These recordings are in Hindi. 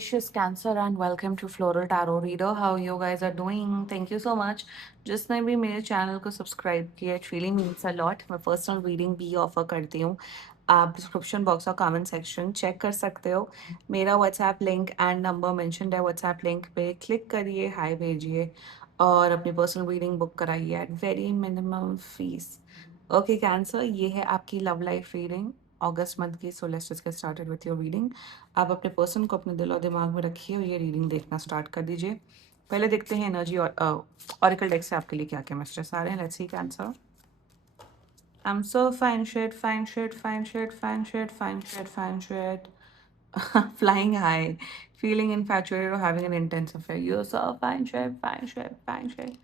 Audacious Cancer and welcome to Floral Tarot Reader. How you guys are doing? Thank you so much. जिसने भी मेरे चैनल को सब्सक्राइब किया it really means a lot. मैं पर्सनल रीडिंग भी ऑफर करती हूँ. आप डिस्क्रिप्शन बॉक्स और कमेंट सेक्शन चेक कर सकते हो. मेरा WhatsApp link and number mentioned है. व्हाट्सएप लिंक पे क्लिक करिए, हाय भेजिए और अपनी पर्सनल रीडिंग बुक कराइए at very minimum fees. Okay Cancer, ये है आपकी love life reading August month की. So let's just get started with your reading. आप अपने पर्सन को अपने दिल और दिमाग में रखिए और ये रीडिंग देखना स्टार्ट कर दीजिए. पहले देखते हैं एनर्जी और ऑरिकल डेक से आपके लिए क्या क्या मैसेजेस आ रहे हैं. Let's see cancer. I'm so fine shit, fine shit, fine shit, fine shit, fine shit, fine shit. Flying high, feeling infatuated or having an intense affair. You're so fine shit, fine shit, fine shit.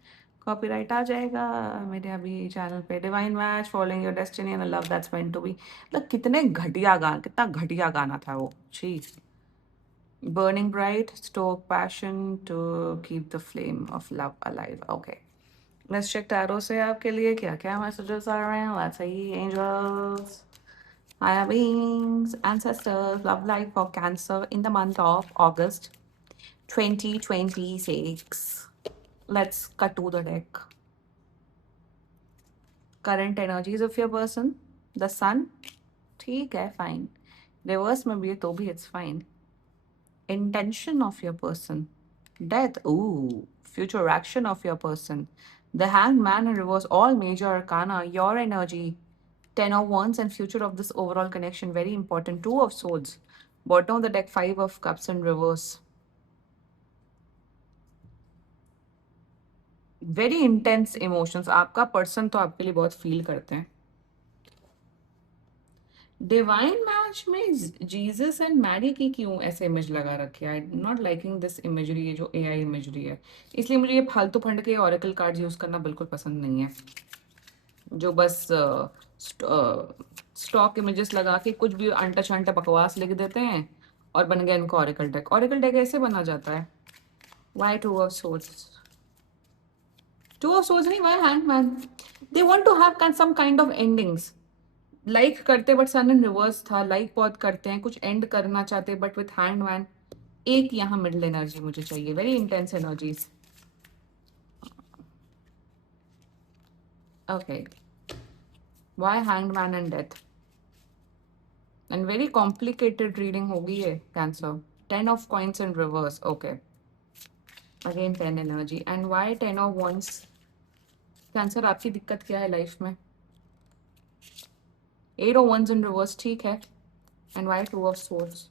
Copyright आ जाएगा मेरे अभी चैनल पे. Divine match, following your destiny and love that's meant to be. मतलब कितने घटिया गाना, कितना घटिया गाना था वो. छी. Burning bright, stoke passion to keep the flame of love alive. Okay. Let's check tarot से आपके लिए क्या क्या messages आ रहे हैं. Let's see. Angels, higher beings, ancestors, love life for Cancer in the month of August 2026. Let's cut to the deck. Current energies of your person. The sun. ठीक है, fine. Reverse में भी है तो भी it's fine. Intention of your person. Death. Ooh. Future action of your person. The Hanged Man in reverse. All major arcana. Your energy. Ten of Wands and future of this overall connection. Very important. Two of Swords. Bottom of the deck. Five of Cups in reverse. Very intense emotions. आपका person तो आपके लिए बहुत feel करते हैं. डिवाइन मैच में जीसस एंड मैरी की क्यों ऐसे इमेज लगा रखी है. आई नॉट लाइकिंग दिस इमेजरी. ये जो एआई इमेजरी है, इसलिए मुझे ये फालतू फंड के ऑरेकल कार्ड यूज करना बिल्कुल पसंद नहीं है. जो बस स्टॉक इमेजेस लगा के कुछ भी अंटा शंटा बकवास लिख देते हैं और बन गया इनका ऑरेकल डेक. ऑरेकल डेक ऐसे बना जाता है. Why two of swords. Two of swords नहीं, why hangman. They want to have some kind of endings. Like करते बट सन इन रिवर्स था. लाइक बहुत करते हैं, कुछ एंड करना चाहते बट विथ हैंड मैन. एक यहाँ मिडिल एनर्जी मुझे चाहिए. Very intense energies. Okay. Why hand man and death and very complicated reading होगी ये cancer. 10 of coins in reverse. Okay. Again 10 energy and why 10 of wands. Cancer आपकी दिक्कत क्या है लाइफ में. 8 of wands इन रिवर्स. ठीक है. And why 2 of swords.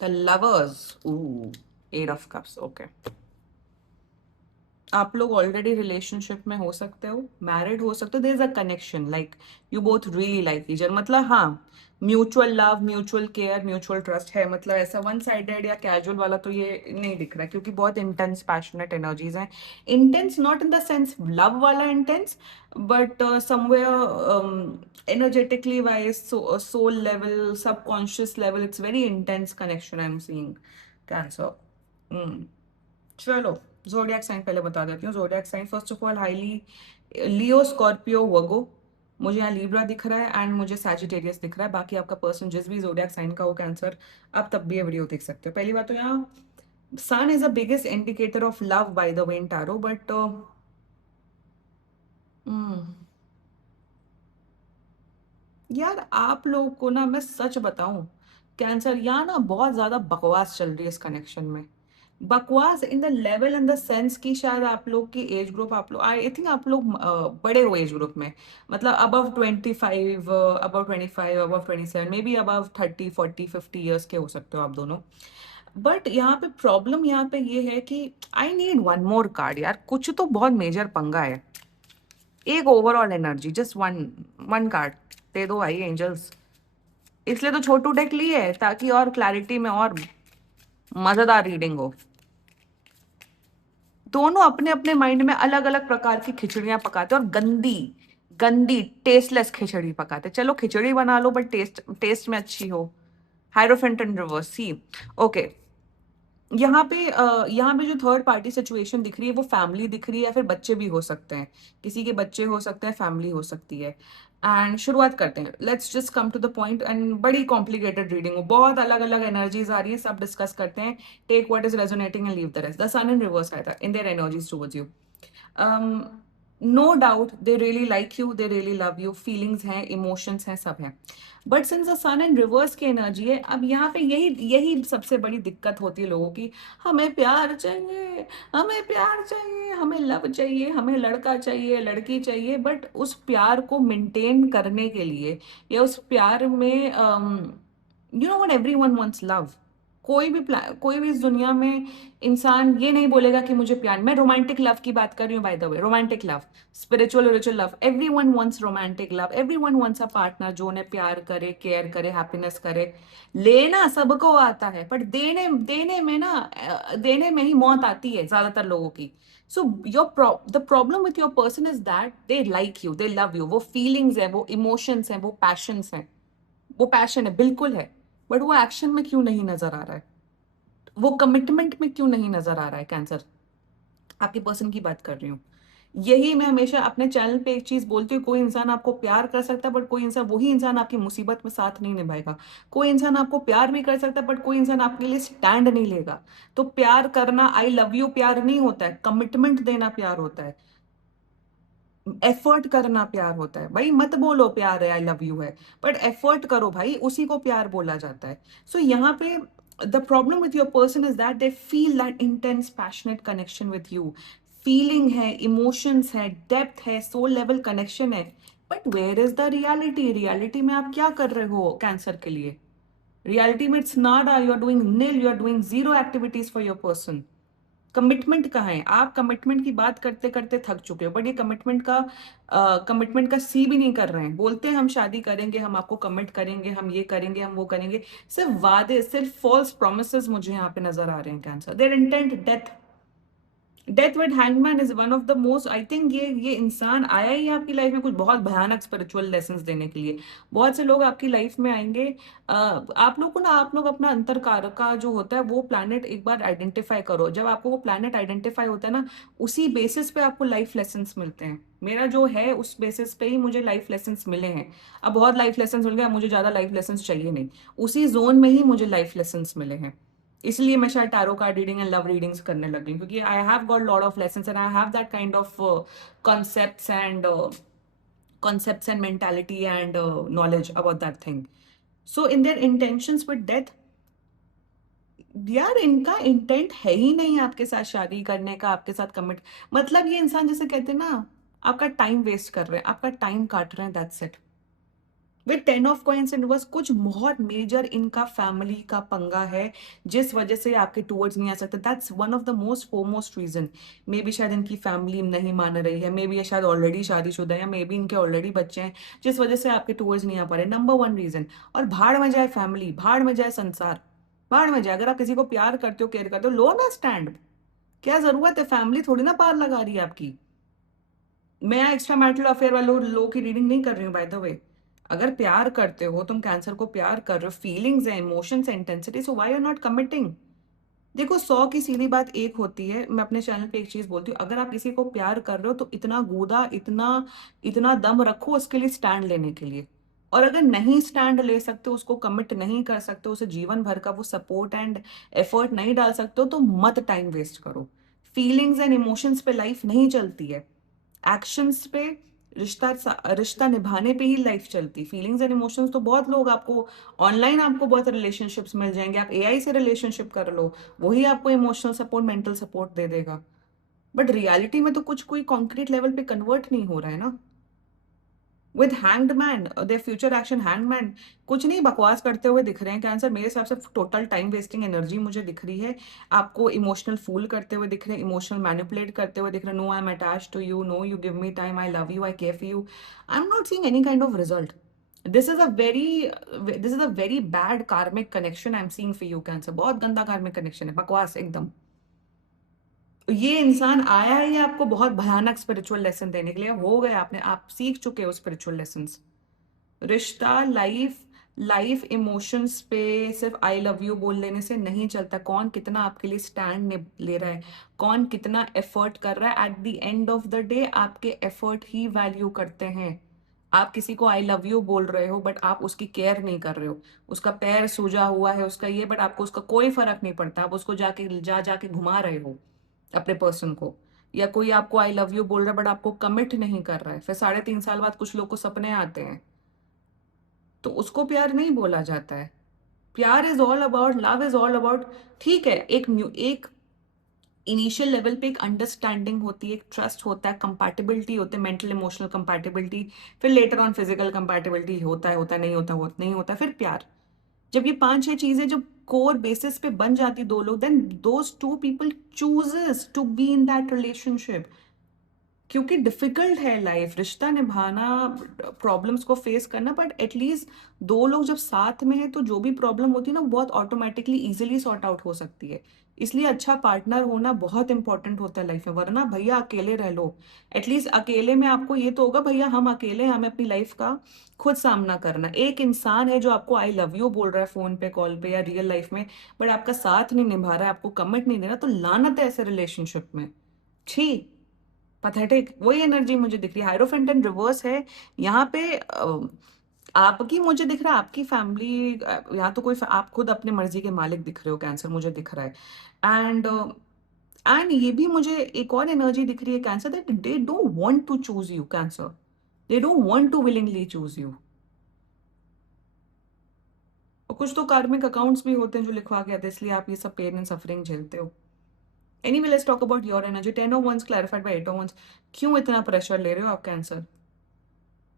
The lovers. Ooh. 8 of cups. Okay. आप लोग ऑलरेडी रिलेशनशिप में हो सकते हो, मैरिड हो सकते हो. There is a connection like you both really like each other. मतलब हाँ, mutual love, mutual care, mutual trust है. मतलब ऐसा वन साइडेड या कैजुअल वाला तो ये नहीं दिख रहा है, क्योंकि बहुत इंटेंस पैशनेट एनर्जीज हैं. Intense not in the sense love वाला intense, but somewhere energetically wise, soul level, subconscious level, it's very intense connection I am seeing cancer. चलो जोडियक साइन पहले बता देती हूँ. Zodiac sign first of all highly Leo, Scorpio, Virgo. मुझे यहाँ लिब्रा दिख रहा है एंड मुझे सैजिटेरियस दिख रहा है. बाकी आपका पर्सन जिस भी जोडियक साइन का हो कैंसर, आप तब भी ये वीडियो देख सकते हो. पहली बात तो यहाँ sun is the biggest indicator of love by the way in tarot. But यार आप लोग को ना मैं सच बताऊं, कैंसर यहाँ ना बहुत ज्यादा बकवास चल रही है इस कनेक्शन में. बकवास in the level and the sense की शायद आप लोग की एज ग्रुप, आप लोग आई थिंक आप लोग बड़े हो एज ग्रुप में. मतलब above 25, above 25, above 27, may be above 30, 40, 50 years के हो सकते हो आप दोनों. बट यहाँ पे प्रॉब्लम यहाँ पे ये है कि I need one more card यार. कुछ तो बहुत मेजर पंगा है. एक overall energy, just one one card दे दो भाई एंजल्स. इसलिए तो छोटू डेक ली है, ताकि और क्लैरिटी में और मजेदार रीडिंग हो. दोनों अपने अपने माइंड में अलग अलग प्रकार की खिचड़ियां पकाते और गंदी गंदी टेस्टलेस खिचड़ी पकाते. चलो खिचड़ी बना लो बट टेस्ट टेस्ट में अच्छी हो. हाइरोफेंट इन रिवर्स. सी. ओके. यहाँ पे जो थर्ड पार्टी सिचुएशन दिख रही है वो फैमिली दिख रही है या फिर बच्चे भी हो सकते हैं। किसी के बच्चे हो सकते हैं, फैमिली हो सकती है। एंड शुरुआत करते हैं, let's just come to the point. And बड़ी कॉम्प्लिकेटेड रीडिंग हो, बहुत अलग अलग एनर्जीज आ रही है, सब डिस्कस करते हैं। Take what is resonating and leave the rest. The sun in reverse आया था in their energies towards you. No doubt they really like you, they really love you, feelings हैं, इमोशंस हैं, सब हैं। But since the sun and reverse की एनर्जी है, अब यहाँ पे यही यही सबसे बड़ी दिक्कत होती है लोगों की। हमें प्यार चाहिए, हमें प्यार चाहिए, हमें लव चाहिए, हमें लड़का चाहिए, लड़की चाहिए। बट उस प्यार को मेंटेन करने के लिए या उस प्यार में you know what, everyone wants love. कोई भी इस दुनिया में इंसान ये नहीं बोलेगा कि मुझे प्यार। मैं रोमांटिक लव की बात कर रही हूँ, bye the way, romantic love, spiritual ritual love, everyone wants romantic love, everyone wants a partner जो उन्हें प्यार करे, केयर करे, हैप्पीनेस करे। लेना सबको आता है, बट देने देने में ना देने में ही मौत आती है ज्यादातर लोगों की। So the problem with your person is that they like you, they love you, वो फीलिंग्स है, वो इमोशंस है, वो पैशंस है, वो पैशन है, बिल्कुल है। बट वो एक्शन में क्यों नहीं नजर आ रहा है, वो कमिटमेंट में क्यों नहीं नजर आ रहा है? कैंसर, आपके पर्सन की बात कर रही हूँ। यही मैं हमेशा अपने चैनल पे एक चीज बोलती हूँ, कोई इंसान आपको प्यार कर सकता है बट कोई इंसान, वही इंसान आपकी मुसीबत में साथ नहीं निभाएगा। कोई इंसान आपको प्यार भी कर सकता है बट कोई इंसान आपके लिए स्टैंड नहीं लेगा। तो प्यार करना, आई लव यू प्यार नहीं होता है, कमिटमेंट देना प्यार होता है, एफर्ट करना प्यार होता है। भाई मत बोलो प्यार है, आई लव यू है, बट एफर्ट करो भाई, उसी को प्यार बोला जाता है। सो यहाँ पे the problem with your person is that they feel that intense passionate connection with you. Feeling है, इमोशंस है, डेप्थ है, सोल लेवल कनेक्शन है। But where is the reality? Reality में आप क्या कर रहे हो कैंसर के लिए? रियलिटी में it's not, you are doing nil, you are doing zero activities for your person. Commitment कहाँ है? आप कमिटमेंट की बात करते करते थक चुके हो, बट ये कमिटमेंट का सी भी नहीं कर रहे हैं। बोलते हैं हम शादी करेंगे, हम आपको कमिट करेंगे, हम ये करेंगे, हम वो करेंगे। सिर्फ वादे, सिर्फ फॉल्स प्रोमिसेस मुझे यहाँ पे नजर आ रहे हैं Cancer. Their intent death. Death with hangman is one of the most, I think ये इंसान आया ही है आपकी लाइफ में कुछ बहुत भयानक स्पिरिचुअल लेसन्स देने के लिए। बहुत से लोग आपकी लाइफ में आएंगे। आप लोग को ना, आप लोग अपना अंतर कारका जो होता है वो प्लैनेट एक बार आइडेंटिफाई करो। जब आपको वो प्लैनेट आइडेंटिफाई होता है ना, उसी बेसिस पे आपको लाइफ लेसन्स मिलते हैं। मेरा जो है उस बेसिस पे ही मुझे लाइफ लेसन्स मिले हैं। अब बहुत लाइफ लेसन्स मिल गए, अब मुझे ज्यादा लाइफ लेसन्स चाहिए नहीं। उसी जोन में ही मुझे लाइफ लेसन्स मिले हैं। इसलिए मैं शायद tarot card reading and love readings करने लगी हूँ, क्योंकि I have got lot of lessons and I have that kind of concepts and concepts and mentality and knowledge about that thing. So in their intentions with death, यार इनका इंटेंट है ही नहीं आपके साथ शादी करने का, आपके साथ कमिट। मतलब ये इंसान जैसे कहते हैं ना, आपका टाइम वेस्ट कर रहे हैं, आपका टाइम काट रहे हैं, that's it. With 10 of coins in reverse, कुछ बहुत मेजर इनका फैमिली का पंगा है जिस वजह से आपके टूवर्ड्स नहीं आ सकते। That's one of the most foremost reason. Maybe शायद इनकी फैमिली नहीं मान रही है, मे बी ये शायद ऑलरेडी शादीशुदा है, या मे बी इनके ऑलरेडी बच्चे हैं जिस वजह से आपके टूवर्ड्स नहीं आ पा रहे। Number one reason. और भाड़ में जाए फैमिली, भाड़ में जाए संसार, भाड़ में जाए। अगर आप किसी को प्यार करते हो, केयर करते हो, लो ना स्टैंड। क्या जरूरत है? फैमिली थोड़ी ना पार लगा रही है आपकी। मैं एक्स्ट्रा मैरिटल अफेयर वालों लो की रीडिंग नहीं कर रही हूँ, बाय द वे। अगर प्यार करते हो, तुम कैंसर को प्यार कर रहे हो, फीलिंग्स है, इमोशंस है, intensity, so why are not committing? देखो, 100 की सीधी बात एक होती है। मैं अपने चैनल पे एक चीज बोलती हूँ, अगर आप किसी को प्यार कर रहे हो तो इतना गूदा, इतना इतना दम रखो उसके लिए स्टैंड लेने के लिए। और अगर नहीं स्टैंड ले सकते, उसको कमिट नहीं कर सकते, उसे जीवन भर का वो सपोर्ट एंड एफर्ट नहीं डाल सकते हो, तो मत टाइम वेस्ट करो। फीलिंग्स एंड इमोशंस पे लाइफ नहीं चलती है, एक्शंस पे, रिश्ता रिश्ता निभाने पे ही लाइफ चलती। फीलिंग्स एंड इमोशंस तो बहुत लोग आपको ऑनलाइन, आपको बहुत रिलेशनशिप्स मिल जाएंगे, आप एआई से रिलेशनशिप कर लो, वही आपको इमोशनल सपोर्ट, मेंटल सपोर्ट दे देगा। बट रियलिटी में तो कुछ कोई कॉन्क्रीट लेवल पे कन्वर्ट नहीं हो रहा है ना। With hanged man, their future action, hanged man कुछ नहीं बकवास करते हुए दिख रहे हैं कैंसर। मेरे हिसाब से टोटल टाइम वेस्टिंग एनर्जी मुझे दिख रही है। आपको इमोशनल फूल करते हुए दिख रहे हैं, इमोशनल मैनिपुलेट करते हुए दिख रहे हैं। No, I am attach to you, no you give me time, I love you, I care for you. I am not seeing any kind of result. This is a very bad karmic connection I am seeing for you cancer. बहुत गंदा कार्मिक कनेक्शन है, बकवास एकदम। ये इंसान आया है ये आपको बहुत भयानक स्पिरिचुअल लेसन देने के लिए। हो गए, आपने, आप सीख चुके हो स्पिरिचुअल लेसन। रिश्ता, लाइफ, लाइफ इमोशंस पे सिर्फ आई लव यू बोल लेने से नहीं चलता। कौन कितना आपके लिए स्टैंड ले रहा है, कौन कितना एफर्ट कर रहा है, at the end of the day आपके एफर्ट ही वैल्यू करते हैं। आप किसी को आई लव यू बोल रहे हो बट आप उसकी केयर नहीं कर रहे हो, उसका पैर सूजा हुआ है उसका ये, बट आपको उसका कोई फर्क नहीं पड़ता, आप उसको जाके घुमा रहे हो अपने पर्सन को। या कोई आपको आई लव यू बोल रहा है बट आपको कमिट नहीं कर रहा है, फिर 3.5 साल बाद कुछ लोग को सपने आते हैं, तो उसको प्यार नहीं बोला जाता है। प्यार is all about, love is all about, ठीक है, एक इनिशियल लेवल पे एक अंडरस्टैंडिंग होती है, एक ट्रस्ट होता है, कंपैटिबिलिटी होते हैं, मेंटल इमोशनल कंपैटिबिलिटी, फिर लेटर ऑन फिजिकल कंपैटिबिलिटी होता है, नहीं होता, फिर प्यार। जब ये 5-6 चीजें जब कोर बेसिस पे बन जाती दो लोग, then those two people chooses to be in that relationship. क्योंकि डिफिकल्ट है लाइफ, रिश्ता निभाना, प्रॉब्लम्स को फेस करना, बट एटलीस्ट दो लोग जब साथ में है तो जो भी प्रॉब्लम होती है ना वो बहुत ऑटोमेटिकली इजीली सॉर्ट आउट हो सकती है। इसलिए अच्छा पार्टनर होना बहुत इंपॉर्टेंट होता है लाइफ में, वरना भैया अकेले रह लो। एटलीस्ट अकेले में आपको ये तो होगा भैया हम अकेले, हमें अपनी लाइफ का खुद सामना करना। एक इंसान है जो आपको आई लव यू बोल रहा है फोन पे, कॉल पे या रियल लाइफ में, बट आपका साथ नहीं निभा रहा है, आपको कमिट नहीं दे रहा, तो लानत है ऐसे रिलेशनशिप में। छी, पैथेटिक। वही एनर्जी मुझे दिख रही है, हायरोफेंटन रिवर्स है यहाँ पे। आपकी मुझे दिख रहा है, आपकी फैमिली, यहाँ तो कोई आप खुद अपने मर्जी के मालिक दिख रहे हो कैंसर, मुझे दिख रहा है। एंड ये भी मुझे एक और एनर्जी दिख रही है cancer, that they don't want to choose you cancer, they don't want to willingly choose you. और कुछ तो कार्मिक अकाउंट्स भी होते हैं जो लिखवा के आते हैं, इसलिए आप ये सब पेन एंड सफरिंग झेलते हो। Anyway, let's talk about your energy. 10 of Wands clarified by 8 of Wands। क्यों इतना प्रेशर ले रहे हो आप कैंसर?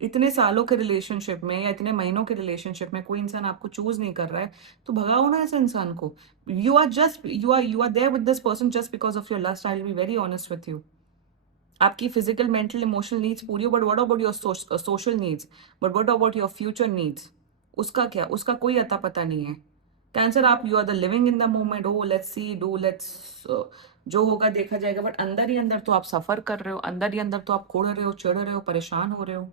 इतने सालों के रिलेशनशिप में या इतने महीनों के रिलेशनशिप में कोई इंसान आपको चूज नहीं कर रहा है, तो भगाओ ना ऐसे इंसान को। You are there with this person just because of your lust. I will be very honest with you. आपकी फिजिकल, मेंटल, इमोशनल नीड्स पूरी हो, but what about your social needs, but what about your future needs, उसका क्या, उसका कोई अता पता नहीं है। कैंसर, आप you are the living in the moment, oh let's see, do let's, जो होगा देखा जाएगा, बट अंदर ही अंदर तो आप सफर कर रहे हो, अंदर ही अंदर तो आप खोड़ रहे हो, चिढ़ रहे हो, परेशान हो रहे हो।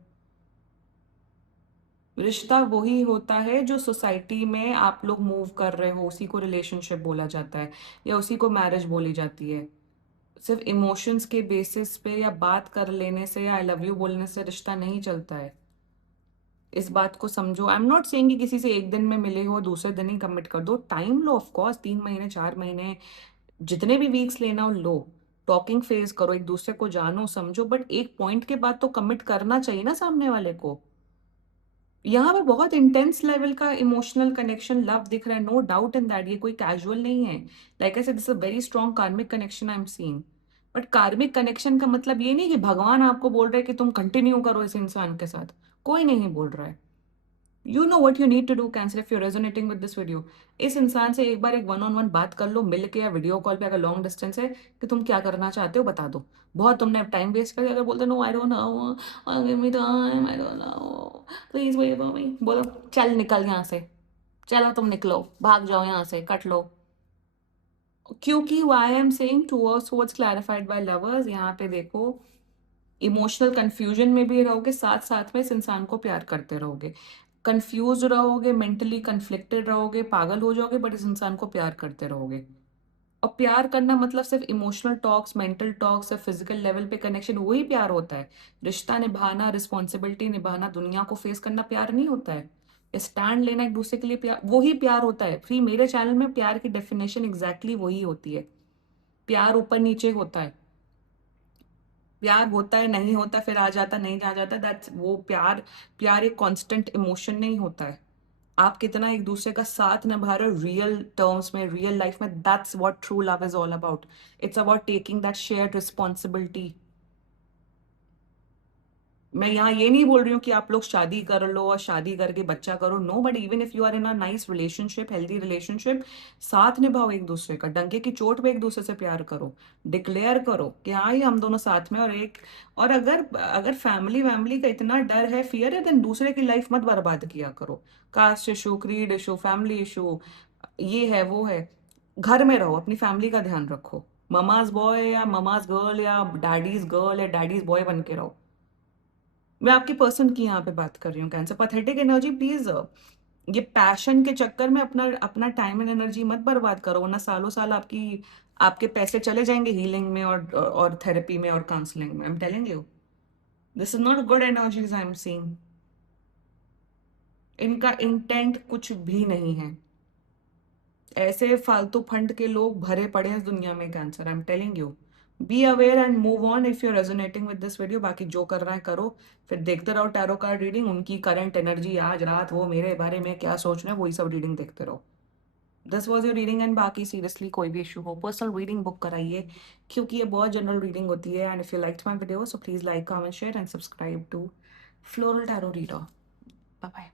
रिश्ता वही होता है जो सोसाइटी में आप लोग मूव कर रहे हो, उसी को रिलेशनशिप बोला जाता है या उसी को मैरिज बोली जाती है। सिर्फ इमोशंस के बेसिस पे या बात कर लेने से या आई लव यू बोलने से रिश्ता नहीं चलता है। इस बात को समझो। आई एम नॉट सेइंग कि किसी से एक दिन में मिले हो दूसरे दिन ही कमिट कर दो, टाइम लो, ऑफ कोर्स 3 महीने 4 महीने, जितने भी वीक्स लेना हो लो। टॉकिंग फेज करो, एक दूसरे को जानो समझो, बट एक पॉइंट के बाद तो कमिट करना चाहिए ना सामने वाले को। यहाँ पे बहुत इंटेंस लेवल का इमोशनल कनेक्शन, लव दिख रहा है, नो डाउट इन दैट, ये कोई कैजुअल नहीं है। Like I said, this a very strong कार्मिक connection I am seeing. But karmic connection का मतलब ये नहीं कि भगवान आपको बोल रहे हैं कि तुम कंटिन्यू करो इस इंसान के साथ, कोई नहीं बोल रहा है। You know what you need to do cancer, if you resonating with this video. इस इंसान से एक बार एक वन ऑन वन बात कर लो, मिल के या वीडियो कॉल पे, अगर लॉन्ग डिस्टेंस है, कि तुम क्या करना चाहते हो बता दो। बहुत तुमने टाइम वेस्ट कर दिया, अगर बोलते no I don't know, give me time, I don't know, please wait for me, बोलो चल निकल यहाँ से, चलो तुम निकलो, भाग जाओ यहाँ से, कट लो। क्योंकि why I am saying towards clarified by lovers, यहाँ पे देखो, इमोशनल कंफ्यूजन में भी रहोगे, साथ साथ में इस इंसान को प्यार करते रहोगे, कंफ्यूज रहोगे, मेंटली कन्फ्लिक्टेड रहोगे, पागल हो जाओगे, बट इस इंसान को प्यार करते रहोगे। और प्यार करना मतलब सिर्फ इमोशनल टॉक्स, मेंटल टॉक्स, सिर्फ फिजिकल लेवल पे कनेक्शन, वही प्यार होता है। रिश्ता निभाना, रिस्पॉन्सिबिलिटी निभाना, दुनिया को फेस करना प्यार नहीं होता है। स्टैंड लेना एक दूसरे के लिए प्यार, वही प्यार होता है। फ्री मेरे चैनल में प्यार की डेफिनेशन एग्जैक्टली वही होती है। प्यार ऊपर नीचे होता है, प्यार होता है नहीं होता, फिर आ जाता नहीं आ जाता, दैट्स वो प्यार। प्यार एक कांस्टेंट इमोशन नहीं होता है। आप कितना एक दूसरे का साथ निभा रहे हो रियल टर्म्स में, रियल लाइफ में, that's what true love is all about. It's about taking that shared responsibility. मैं यहाँ ये नहीं बोल रही हूँ कि आप लोग शादी कर लो और शादी करके बच्चा करो, no, but even if you are in a nice relationship, healthy relationship, साथ निभाओ एक दूसरे का, डंके की चोट पे एक दूसरे से प्यार करो, डिक्लेयर करो कि हाँ ये हम दोनों साथ में, और एक, और अगर अगर फैमिली वैमिली का इतना डर है, फियर है, देन दूसरे की लाइफ मत बर्बाद किया करो। Caste issue, creed issue, family issue, ये है वो है, घर में रहो, अपनी फैमिली का ध्यान रखो। ममाज बॉय या ममाज गर्ल या डैडीज गर्ल या डैडीज बॉय बन के रहो। मैं आपकी पर्सन की यहाँ पे बात कर रही हूँ कैंसर। पैथेटिक एनर्जी, प्लीज ये पैशन के चक्कर में अपना अपना टाइम एंड एनर्जी मत बर्बाद करो, वरना सालों साल आपके पैसे चले जाएंगे हीलिंग में और थेरेपी में और काउंसलिंग में। I am telling you, this is not good energies I am seeing. इनका इंटेंट कुछ भी नहीं है। ऐसे फालतू फंड के लोग भरे पड़े हैं इस दुनिया में, cancer. I am telling you, be aware and move on if you resonating with this video. बाकी जो कर रहा है करो, फिर देखते रहो टैरो कार्ड रीडिंग, उनकी करंट एनर्जी आज रात वो मेरे बारे में क्या सोच रहे हैं वही सब रीडिंग देखते रहो। This was your reading and बाकी सीरियसली कोई भी इशू हो पर्सनल रीडिंग बुक कराइए, क्योंकि ये बहुत जनरल रीडिंग होती है। And if you like my video so please like comment share and subscribe to floral tarot reader. Bye bye.